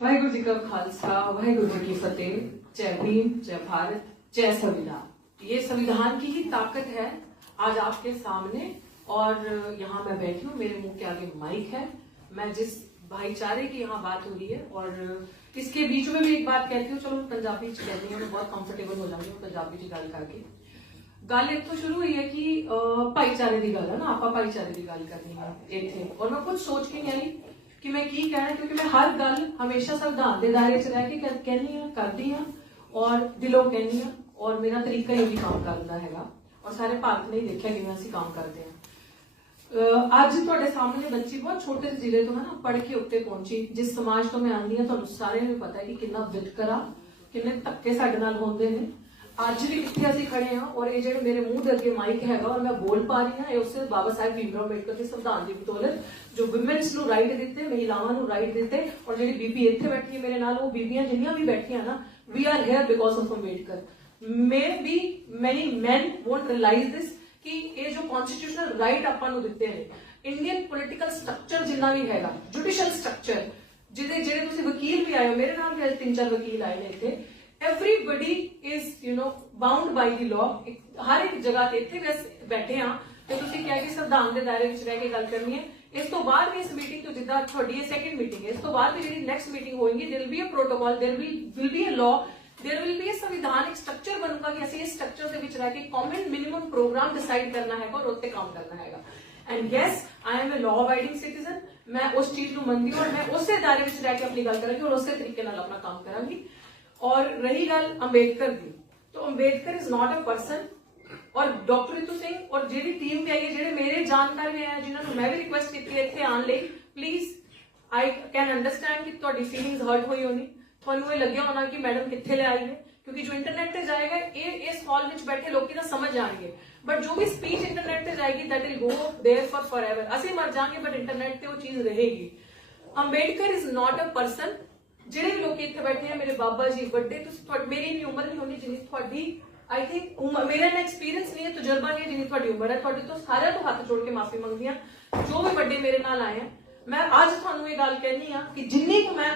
ਵਾਹਿਗੁਰੂ ਜੀ ਕਾ ਖਾਲਸਾ वाहेगुरु जी की फतेह जय भीम जय भारत जय संविधान ये संविधान की ही ताकत है आज आपके सामने और यहाँ मैं बैठी हूँ मेरे मुंह के आगे माइक है मैं जिस भाईचारे की यहाँ बात हो रही है और इसके बीच में भी एक बात कहती हूँ चलो पंजाबी च कहनी है मैं बहुत कंफर्टेबल हो जाऊंगी पंजाबी च गल करके ਗੱਲ ਇੱਥੋਂ ਸ਼ੁਰੂ ਹੋਈ ਹੈ ਕਿ ਅਹ, ਭਾਈਚਾਰੇ ਦੀ ਗੱਲ ਹੈ ਨਾ ਆਪਾਂ ਭਾਈਚਾਰੇ ਦੀ ਗੱਲ ਕਰਨੀ ਹੈ ਇੱਥੇ ਔਰ ਮੈਂ ਕੁਝ ਸੋਚ ਕੇ ਨਹੀਂ ਆਈ ਕਿ ਮੈਂ ਕੀ ਕਹਿਣਾ ਕਿਉਂਕਿ ਮੈਂ ਹਰ ਗੱਲ ਹਮੇਸ਼ਾ ਸੰਵਿਧਾਨ ਦੇ ਦਾਇਰੇ 'ਚ ਰਹਿ ਕੇ ਕਰ- ਕਹਿੰਦੀ ਆ ਕਰਦੀ ਆ ਔਰ ਦਿਲੋਂ ਕਹਿੰਦੀ ਆ ਔਰ ਮੇਰਾ ਤਰੀਕਾ ਹੀ ਵੀ ਕੰਮ ਕਰਨ ਦਾ ਹੈਗਾ ਔਰ ਸਾਰੇ ਭਾਰਤ ਨੇ ਹੀ ਦੇਖਿਆ ਕਿਵੇਂ ਅਸੀਂ ਕੰਮ ਕਰਦੇ ਆ ਅਹ ਅੱਜ ਤੁਹਾਡੇ ਸਾਹਮਣੇ ਬੱਚੀ ਬਹੁਤ ਛੋਟੇ ਜਿਹੇ ਜ਼ਿਲ੍ਹੇ ਤੋਂ ਹੈ ਨਾ ਪੜ੍ਹ ਕੇ ਉੱਤੇ ਪਹੁੰਚੀ ਜਿਸ ਸਮਾਜ ਤੋਂ ਮੈਂ ਆਉਂਦੀ ਹਾਂ ਤੁਹਾਨੂੰ ਸਾਰਿਆਂ ਨੂੰ ਪਤਾ ਹੈ ਕਿ ਕਿੰਨਾ ਵਿਤਕਰਾ ਕਿੰਨੇ ਧੱਕੇ ਸਾਡੇ ਨਾਲ ਹੁੰਦੇ ਨੇ ਅੱਜ ਵੀ ਇੱਥੇ ਅਸੀਂ ਖੜੇ ਹਾਂ ਔਰ ਇਹ ਜਿਹੜੇ ਮੇਰੇ ਮੂੰਹ ਦੇ ਅੱਗੇ ਮਾਈਕ ਹੈਗਾ ਔਰ ਮੈਂ ਬੋਲ ਪਾ ਰਹੀ ਹਾਂ ਇਹ ਉਸੇ ਬਾਬਾ ਸਾਹਿਬ ਭੀਮਰਾਓ ਅੰਬੇਡਕਰ ਦੇ ਸੰਵਿਧਾਨ ਦੀ ਬਦੌਲਤ ਜੋ ਵਿਮਨਸ ਨੂੰ ਰਾਈਟ ਦਿੱਤੇ ਮਹਿਲਾਵਾਂ ਨੂੰ ਰਾਈਟ ਦਿੱਤੇ ਔਰ ਜਿਹੜੀ ਬੀਬੀ ਇੱਥੇ ਬੈਠੀ ਹੈ ਮੇਰੇ ਨਾਲ ਉਹ ਬੀਬੀਆਂ ਜਿੰਨੀਆਂ ਵੀ ਬੈਠੀਆਂ ਨਾ we are here because of Ambedkar maybe many men won't realize this ਕਿ ਇਹ ਜੋ ਕਨਸਟੀਟਿਊਸ਼ਨਲ ਰਾਈਟ ਆਪਾਂ ਨੂੰ ਦਿੱਤੇ ਨੇ ਇੰਡੀਅਨ ਪੋਲਿਟੀਕਲ ਸਟਰਕਚਰ ਜਿੰਨਾ ਵੀ ਹੈਗਾ ਜੁਡੀਸ਼ੀਅਲ ਸਟਰਕਚਰ ਜਿਹਦੇ ਜਿਹੜੇ ਤੁਸੀਂ ਵਕੀਲ ਵੀ ਆਏ ਹੋ ਮੇਰੇ ਨਾਲ ਵੀ ਅੱਜ ਤਿੰਨ ਚਾਰ ਵਕੀਲ ਆਏ ਨੇ ਇੱਥੇ everybody is you know bound by the law ਇੱਕ- ਹਰ ਇੱਕ ਜਗ੍ਹਾ ਤੇ ਇੱਥੇ ਵੀ ਅਸੀਂ ਬੈਠੇ ਆ ਤੇ ਤੁਸੀਂ ਕਿਹਾ ਕਿ ਸੰਵਿਧਾਨ ਦੇ ਦਾਇਰੇ ਵਿੱਚ ਰਹਿ ਕੇ ਗੱਲ ਕਰਨੀ ਹੈ ਇਸ ਤੋਂ ਬਾਅਦ ਵੀ ਇਸ ਮੀਟਿੰਗ ਤੋਂ ਜਿੱਦਾਂ ਤੁਹਾਡੀ ਇਹ ਸੈਕੰਡ ਮੀਟਿੰਗ ਹੈ ਇਸ ਤੋਂ ਬਾਅਦ ਵੀ ਜਿਹੜੀ ਨੈਕਸਟ ਮੀਟਿੰਗ ਹੋਏਗੀ there will be a protocol there will will be a law there will be a ਸੰਵਿਧਾਨਿਕ structure ਬਣੂਗਾ ਕਿ ਅਸੀਂ ਇਸ ਸਟਰਕਚਰ ਦੇ ਵਿੱਚ ਰਹਿ ਕੇ ਕਾਮਨ ਮਿਨੀਮਮ ਪ੍ਰੋਗਰਾਮ ਡਿਸਾਈਡ ਕਰਨਾ ਹੈਗਾ ਔਰ ਉੱਤੇ ਕੰਮ ਕਰਨਾ ਹੈਗਾ and yes I am a law abiding citizen ਮੈਂ ਉਸ ਚੀਜ਼ ਨੂੰ ਮੰਨਦੀ ਹਾਂ ਔਰ ਮੈਂ ਉਸੇ ਦਾਇਰੇ ਵਿੱਚ ਰਹਿ ਕੇ ਆਪਣੀ ਗੱਲ ਕਰਾਂਗੀ ਔਰ ਉਸੇ ਤਰੀਕੇ ਨਾਲ ਆਪਣਾ ਕੰਮ ਕਰਾਂਗੀ और रही गल अंबेडकर की तो Ambedkar is not a person और डॉक्टर रितु सिंह और जी टीम भी आई है मेरे जानकार भी आए जिन्होंने मैं भी रिक्वेस्ट की इतने आने लिये प्लीज़ आई कैन अंडरस्टैंड कि थोड़ी तो फीलिंग हर्ट हुई होनी। थोड़ा यह लगे होना कि मैडम कितने ले आई है क्योंकि जो इंटरनेट से जाएगा ये इस हॉल में बैठे लोग समझ आएँगे बट जो भी स्पीच इंटरनेट से जाएगी that is go there for forever अस मर जाएँगे बट इंटरनेट से वो चीज़ रहेगी। Ambedkar is not a person ਜਿਹੜੇ ਲੋਕੀ ਇੱਥੇ ਬੈਠੇ ਆ, ਮੇਰੇ ਬਾਬਾ ਜੀ, ਵੱਡੇ, ਤੁਸੀਂ ਤੁਹਾਡੀ ਮੇਰੀ ਇੰਨੀ ਉਮਰ ਨਹੀਂ ਹੋਣੀ ਜਿੰਨੀ ਤੁਹਾਡੀ ਆਈ ਥਿੰਕ ਮੇਰਾ ਨਾ ਐਕਸਪੀਰੀਅੰਸ ਨਹੀਂ ਹੈ, ਤਜਰਬਾ ਨਹੀਂ ਹੈ ਜਿੰਨੀ ਤੁਹਾਡੀ ਉਮਰ ਹੈ। ਤੁਹਾਡੇ ਤੋਂ ਸਾਰਿਆਂ ਤੋਂ ਹੱਥ ਜੋੜ ਕੇ ਮਾਫੀ ਮੰਗਦੀ ਆ ਜੋ ਵੀ ਵੱਡੇ ਮੇਰੇ ਨਾਲ ਆਏ ਆ, ਮੈਂ ਅੱਜ ਤੁਹਾਨੂੰ ਇਹ ਗੱਲ ਕਹਿਣੀ ਆ ਕਿ ਜਿੰਨੀ ਕੁ ਮੈਂ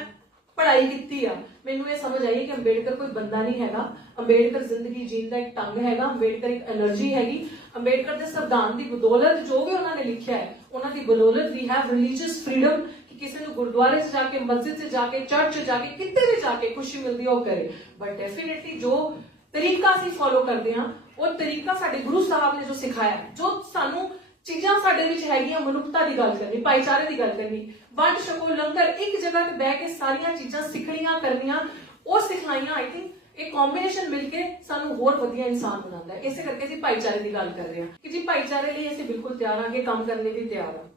ਪੜ੍ਹਾਈ ਕੀਤੀ ਆ, ਮੈਨੂੰ ਇਹ ਸਮਝ ਆਈ ਕਿ ਅੰਬੇਡਕਰ ਕੋਈ ਬੰਦਾ ਨਹੀਂ ਹੈਗਾ। ਅੰਬੇਡਕਰ ਜ਼ਿੰਦਗੀ ਜੀਣ ਦਾ ਇੱਕ ਢੰਗ ਹੈਗਾ, ਅੰਬੇਡਕਰ ਇੱਕ એનર્ਜੀ ਹੈਗੀ। ਅੰਬੇਡਕਰ ਦੇ ਸੰਵਿਧਾਨ ਦੀ ਬਦੌਲਤ ਜੋ ਵੀ ਉਹਨਾਂ ਨੇ ਲਿਖਿਆ ਹੈ, ਉਹਨਾਂ ਦੀ ਬਦੌਲਤ ਵੀ ਹੈਵ ਰਿਲੀਜੀਅਸ ਫਰੀडम ਕਿਸੇ ਨੂੰ ਗੁਰਦੁਆਰੇ 'ਚ ਜਾ ਕੇ, ਮਸਜਿਦ 'ਚ ਜਾ ਕੇ, ਚਰਚ 'ਚ ਜਾ ਕੇ, ਕਿਤੇ ਵੀ ਜਾ ਕੇ ਖੁਸ਼ੀ ਮਿਲਦੀ ਉਹ ਕਰੇ। ਬਟ ਡੈਫੀਨਿਟਲੀ ਜੋ ਤਰੀਕਾ ਅਸੀਂ ਫੋਲੋ ਕਰਦੇ ਹਾਂ, ਉਹ ਤਰੀਕਾ ਸਾਡੇ ਗੁਰੂ ਸਾਹਿਬ ਨੇ ਜੋ ਸਿਖਾਇਆ ਜੋ ਸਾਨੂੰ ਚੀਜ਼ਾਂ ਸਾਡੇ ਵਿੱਚ ਹੈਗੀਆਂ, ਮਨੁੱਖਤਾ ਦੀ ਗੱਲ ਕਰਨੀ, ਭਾਈਚਾਰੇ ਦੀ ਗੱਲ ਕਰਨੀ, ਵੰਡ ਛਕੋ, ਲੰਗਰ, ਇੱਕ ਜਗ੍ਹਾ ਤੇ ਬਹਿ ਕੇ ਸਾਰੀਆਂ ਚੀਜ਼ਾਂ ਸਿੱਖਣੀਆਂ, ਕਰਨੀਆਂ, ਉਹ ਸਿਖਾਈਆਂ ਆਈ ਥਿੰਕ ਇਹ ਕੰਬੀਨੇਸ਼ਨ ਮਿਲ ਕੇ ਸਾਨੂੰ ਹੋਰ ਵਧੀਆ ਇਨਸਾਨ ਬਣਾਉਂਦਾ ਹੈ। ਇਸੇ ਕਰਕੇ ਅਸੀਂ ਭਾਈਚਾਰੇ ਦੀ ਗੱਲ ਕਰ ਰਹੇ ਹਾਂ। ਕਿ ਜੀ ਭਾਈਚਾਰੇ ਲਈ ਅਸੀਂ ਬਿਲਕੁਲ ਤਿਆਰ ਹਾਂ ਕਿ ਕੰਮ ਕਰਨ ਲਈ ਵੀ ਤਿਆਰ ਹਾਂ।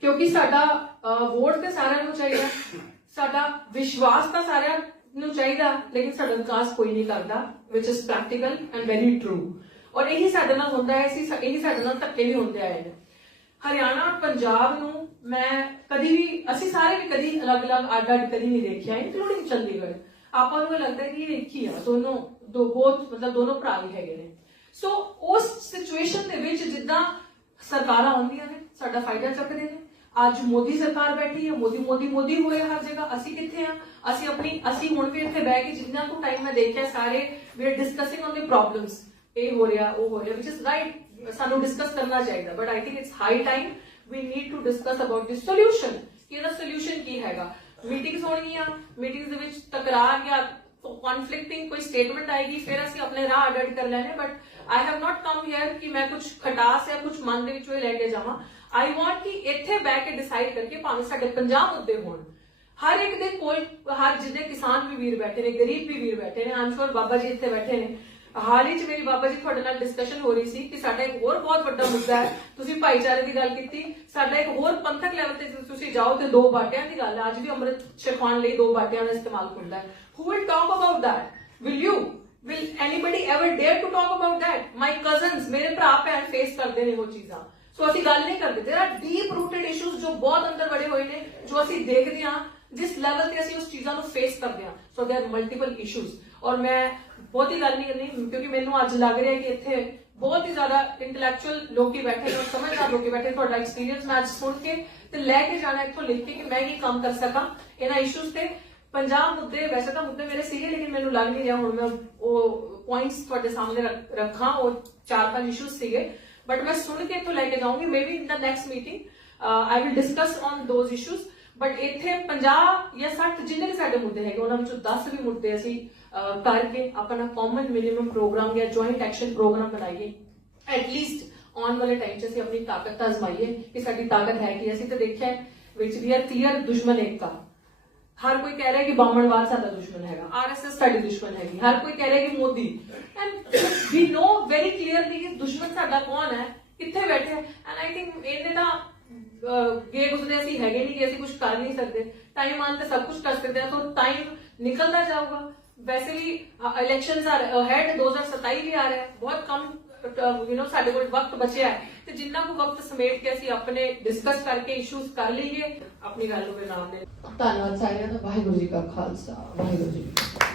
ਕਿਉਂਕਿ ਸਾਡਾ ਵੋਟ ਤੇ ਸਾਰਿਆਂ ਨੂੰ ਚਾਹੀਦਾ। ਸਾਡਾ ਵਿਸ਼ਵਾਸ ਤਾਂ ਸਾਰਿਆਂ ਨੂੰ ਚਾਹੀਦਾ, ਲੇਕਿਨ ਸਾਡਾ ਵਿਕਾਸ ਕੋਈ ਨਹੀਂ ਕਰਦਾ ਵਿਚ is practical and very true ਔਰ ਇਹੀ ਸਾਡੇ ਨਾਲ ਹੁੰਦਾ ਹੈ, ਅਸੀਂ ਇਹੀ ਸਾਡੇ ਨਾਲ ਧੱਕੇ ਵੀ ਹੁੰਦੇ ਆਏ ਨੇ। ਹਰਿਆਣਾ, ਪੰਜਾਬ ਨੂੰ ਮੈਂ ਕਦੀ ਵੀ, ਅਸੀਂ ਸਾਰੇ ਵੀ ਕਦੀ ਅਲੱਗ-ਅਲੱਗ ਅੱਡ-ਅੱਡ ਕਦੀ ਨਹੀਂ ਦੇਖਿਆ ਇਨਕਲੂਡਿੰਗ ਚੰਡੀਗੜ੍ਹ। ਆਪਾਂ ਨੂੰ ਇਹ ਲੱਗਦਾ ਕਿ ਇਹ ਇੱਕ ਹੀ ਆ, ਦੋਨੋਂ, ਦੋ ਬਹੁਤ, ਮਤਲਬ ਦੋਨੋਂ ਭਰਾ ਵੀ ਹੈਗੇ ਨੇ। ਸੋ ਉਸ ਸਿਚੁਏਸ਼ਨ ਦੇ ਵਿੱਚ ਜਿੱਦਾਂ ਸਰਕਾਰਾਂ ਆਉਂਦੀਆਂ ਨੇ, ਸਾਡਾ ਫਾਇਦਾ ਚੱਕਦੇ ਨੇ ਅੱਜ ਮੋਦੀ ਸਰਕਾਰ ਬੈਠੀ ਹੈ, ਮੋਦੀ ਮੋਦੀ ਮੋਦੀ ਹੋਏ ਹਰ ਜਗ੍ਹਾ। ਅਸੀਂ ਕਿੱਥੇ ਆ? ਅਸੀਂ ਆਪਣੀ, ਅਸੀਂ ਹੁਣ ਵੀ ਇੱਥੇ ਬਹਿ ਕੇ ਜਿੰਨਾ ਕੁ ਟਾਈਮ ਮੈਂ ਦੇਖਿਆ ਸਾਰੇ ਵੀ ਡਿਸਕਸਿੰਗ ਔਨ ਦੀ ਪ੍ਰੋਬਲਮਸ ਇਹ ਹੋ ਰਿਹਾ, ਉਹ ਹੋ ਰਿਹਾ ਵਿਚ ਇਜ਼ ਰਾਈਟ ਸਾਨੂੰ ਡਿਸਕਸ ਕਰਨਾ ਚਾਹੀਦਾ। But I think it's high time we need to discuss about the solution ਕਿ ਇਹਦਾ ਸੋਲੂਸ਼ਨ ਕੀ ਹੈਗਾ? ਮੀਟਿੰਗਸ ਹੋਣਗੀਆਂ ਮੀਟਿੰਗਸ ਦੇ ਵਿੱਚ ਤਕਰਾਰ ਜਾਂ ਕਨਫਲਿਕਟਿੰਗ ਕੋਈ ਸਟੇਟਮੈਂਟ ਆਏਗੀ, ਫਿਰ ਅਸੀਂ ਆਪਣੇ ਰਾਹ ਅਡਟ ਕਰ ਲੈਣੇ but I have not come here ਕਿ ਮੈਂ ਕੁਝ ਖਟਾਸ ਜਾਂ ਕੁਝ ਮਨ ਦੇ ਵਿੱਚੋਂ ਲੈ ਕੇ ਜਾਵਾਂ ਆਈ ਵਾਂਟ ਕਿ ਇੱਥੇ ਬਹਿ ਕੇ ਡਿਸਾਈਡ ਕਰਕੇ ਭਾਵੇਂ ਸਾਡੇ ਪੰਜਾਬ ਮੁੱਦੇ ਹੋਣ ਹਰ ਇੱਕ ਦੇ ਕੋਲ ਹਰ ਜਿਹਦੇ ਕਿਸਾਨ ਵੀ ਵੀਰ ਬੈਠੇ ਨੇ ਗਰੀਬ ਵੀ ਵੀਰ ਬੈਠੇ ਨੇ ਆਮ ਸ਼ੋਰ ਬਾਬਾ ਜੀ ਇੱਥੇ ਬੈਠੇ ਨੇ ਹਾਲ ਹੀ ਚ ਮੇਰੀ ਬਾਬਾ ਜੀ ਤੁਹਾਡੇ ਨਾਲ ਡਿਸਕਸ਼ਨ ਹੋ ਰਹੀ ਸੀ ਕਿ ਸਾਡਾ ਇੱਕ ਹੋਰ ਬਹੁਤ ਵੱਡਾ ਮੁੱਦਾ ਹੈ ਤੁਸੀਂ ਭਾਈਚਾਰੇ ਦੀ ਗੱਲ ਕੀਤੀ ਸਾਡਾ ਇੱਕ ਹੋਰ ਪੰਥਕ ਲੈਵਲ ਤੇ ਤੁਸੀਂ ਜਾਓ ਤੇ ਦੋ ਬਾਟਿਆਂ ਦੀ ਗੱਲ ਹੈ ਅੱਜ ਵੀ ਅੰਮ੍ਰਿਤ ਛਕਾਉਣ ਲਈ ਦੋ ਬਾਟਿਆਂ ਦਾ ਇਸਤੇਮਾਲ ਹੁੰਦਾ ਹੈ who will talk about that? Will you will anybody ever dare to talk about that my cousins ਮੇਰੇ ਭਰਾ ਭੈਣ ਫੇਸ ਕਰਦੇ ਨੇ ਉਹ ਚੀਜ਼ਾਂ ਸੋ ਅਸੀਂ ਗੱਲ ਨਹੀਂ ਕਰਦੇ there are deep rooted issues ਜੋ ਬਹੁਤ ਅੰਦਰ ਵੜੇ ਹੋਏ ਨੇ ਜੋ ਅਸੀਂ ਦੇਖਦੇ ਹਾਂ ਜਿਸ ਲੈਵਲ ਤੇ ਅਸੀਂ ਉਸ ਚੀਜ਼ਾਂ ਨੂੰ ਫੇਸ ਕਰਦੇ ਹਾਂ ਸੋ there are multiple issues ਔਰ ਮੈਂ ਬਹੁਤੀ ਗੱਲ ਨਹੀਂ ਕਰਨੀ ਕਿਉਂਕਿ ਮੈਨੂੰ ਅੱਜ ਲੱਗ ਰਿਹਾ ਕਿ ਇੱਥੇ ਬਹੁਤ ਹੀ ਜ਼ਿਆਦਾ ਇੰਟੈਲੈਕਚੁਅਲ ਲੋਕੀ ਬੈਠੇ ਨੇ ਔਰ ਸਮਝਦਾਰ ਲੋਕੀ ਬੈਠੇ ਤੁਹਾਡਾ ਐਕਸਪੀਰੀਅੰਸ ਮੈਂ ਅੱਜ ਸੁਣ ਕੇ ਤੇ ਲੈ ਕੇ ਜਾਣਾ ਇੱਥੋਂ ਲਿਖ ਕੇ ਕਿ ਮੈਂ ਕੀ ਕੰਮ ਕਰ ਸਕਾਂ ਇਹਨਾਂ ਇਸ਼ੂਜ਼ ਤੇ ਪੰਜਾਬ ਮੁੱਦੇ, ਵੈਸੇ ਤਾਂ ਮੁੱਦੇ ਮੇਰੇ ਸੀਗੇ, ਲੇਕਿਨ ਮੈਨੂੰ ਲੱਗ ਨਹੀਂ ਰਿਹਾ। ਹੁਣ ਮੈਂ ਉਹ ਪੁਆਇੰਟਸ ਤੁਹਾਡੇ ਸਾਹਮਣੇ ਰੱਖਾਂ ਉਹ ਚਾਰ ਪੰਜ ਇਸ਼ੂਜ਼ ਸੀਗੇ। ਬਟ ਮੈਂ ਸੁਣ ਕੇ ਇੱਥੋਂ ਲੈ ਕੇ ਜਾਊਂਗੀ। Maybe in the next meeting I will discuss on those issues but ਇੱਥੇ 50 ਜਾਂ 60 ਜਿੰਨੇ ਵੀ ਸਾਡੇ ਮੁੱਦੇ ਹੈਗੇ, ਉਹਨਾਂ ਵਿੱਚੋਂ 10 ਵੀ ਮੁੱਦੇ ਅਸੀਂ ਕਰਕੇ ਆਪਣਾ ਕਾਮਨ ਮਿਨੀਮਮ ਪ੍ਰੋਗਰਾਮ ਜਾਂ ਜੁਆਇੰਟ ਐਕਸ਼ਨ ਪ੍ਰੋਗਰਾਮ ਬਣਾਈਏ। ਐਟ ਲੀਸਟ ਆਉਣ ਵਾਲੇ ਟਾਈਮ 'ਚ ਅਸੀਂ ਆਪਣੀ ਤਾਕਤ ਤਾਂ ਅਜ਼ਮਾਈਏ ਕਿ ਸਾਡੀ ਤਾਕਤ ਹੈ ਕਿ। ਅਸੀਂ ਤਾਂ ਦੇਖਿਆ ਵਿਚ ਵੀ ਆਰ ਕਲੀਅਰ ਦੁਸ਼ਮਣ ਏਕਤਾ। ਹਰ ਕੋਈ ਕਹਿ ਰਿਹਾ ਕਿ ਬਾਹਮਣਵਾਦ ਸਾਡਾ ਦੁਸ਼ਮਣ ਹੈਗਾ ਆਰਐਸਐਸ ਸਾਡੀ ਦੁਸ਼ਮਣ ਹੈਗੀ ਹਰ ਕੋਈ ਕਹਿ ਰਿਹਾ ਕਿ Modi and we know very clearly ਕਿ ਦੁਸ਼ਮਣ ਸਾਡਾ ਕੌਣ ਹੈ ਕਿੱਥੇ ਬੈਠੇ ਹੈ ਐਂਡ ਆਈ ਥਿੰਕ ਇਹਨੇ ਤਾਂ ਅਹ, ਗੇ ਗੁਜ਼ਰੇ ਅਸੀਂ ਹੈਗੇ ਨਹੀਂ ਕਿ ਅਸੀਂ ਕੁਝ ਕਰ ਨਹੀਂ ਸਕਦੇ ਟਾਈਮ ਆਉਣ ਤੇ ਸਭ ਕੁਝ ਕਰ ਸਕਦੇ ਹਾਂ ਤਾਂ ਟਾਈਮ ਨਿਕਲਦਾ ਜਾਊਗਾ ਵੈਸੇ ਵੀ ਇਲੈਕਸ਼ਨਸ ਆਰ ਅਹੈਡ 2027 ਵੀ ਆ ਰਿਹਾ ਹੈ ਬਹੁਤ ਕਮ ਯੂ نو ਸਾਡੇ ਕੋਲ ਵਕਤ ਬਚਿਆ ਹੈ ਤੇ ਜਿੰਨਾ ਕੁ ਵਕਤ ਸਮੇਟ ਕੇ ਅਸੀਂ ਆਪਣੇ ਡਿਸਕਸ ਕਰਕੇ ਇਸ਼ੂਸ ਕਰ ਲਈਏ ਆਪਣੀ ਗੱਲ ਨੂੰ ਵਿਰਾਮ ਦੇ ਧੰਨਵਾਦ ਸਾਰਿਆਂ ਦਾ ਵਾਹਿਗੁਰੂ ਜੀ ਕਾ ਖਾਲਸਾ ਵਾਹਿਗੁਰੂ ਜੀ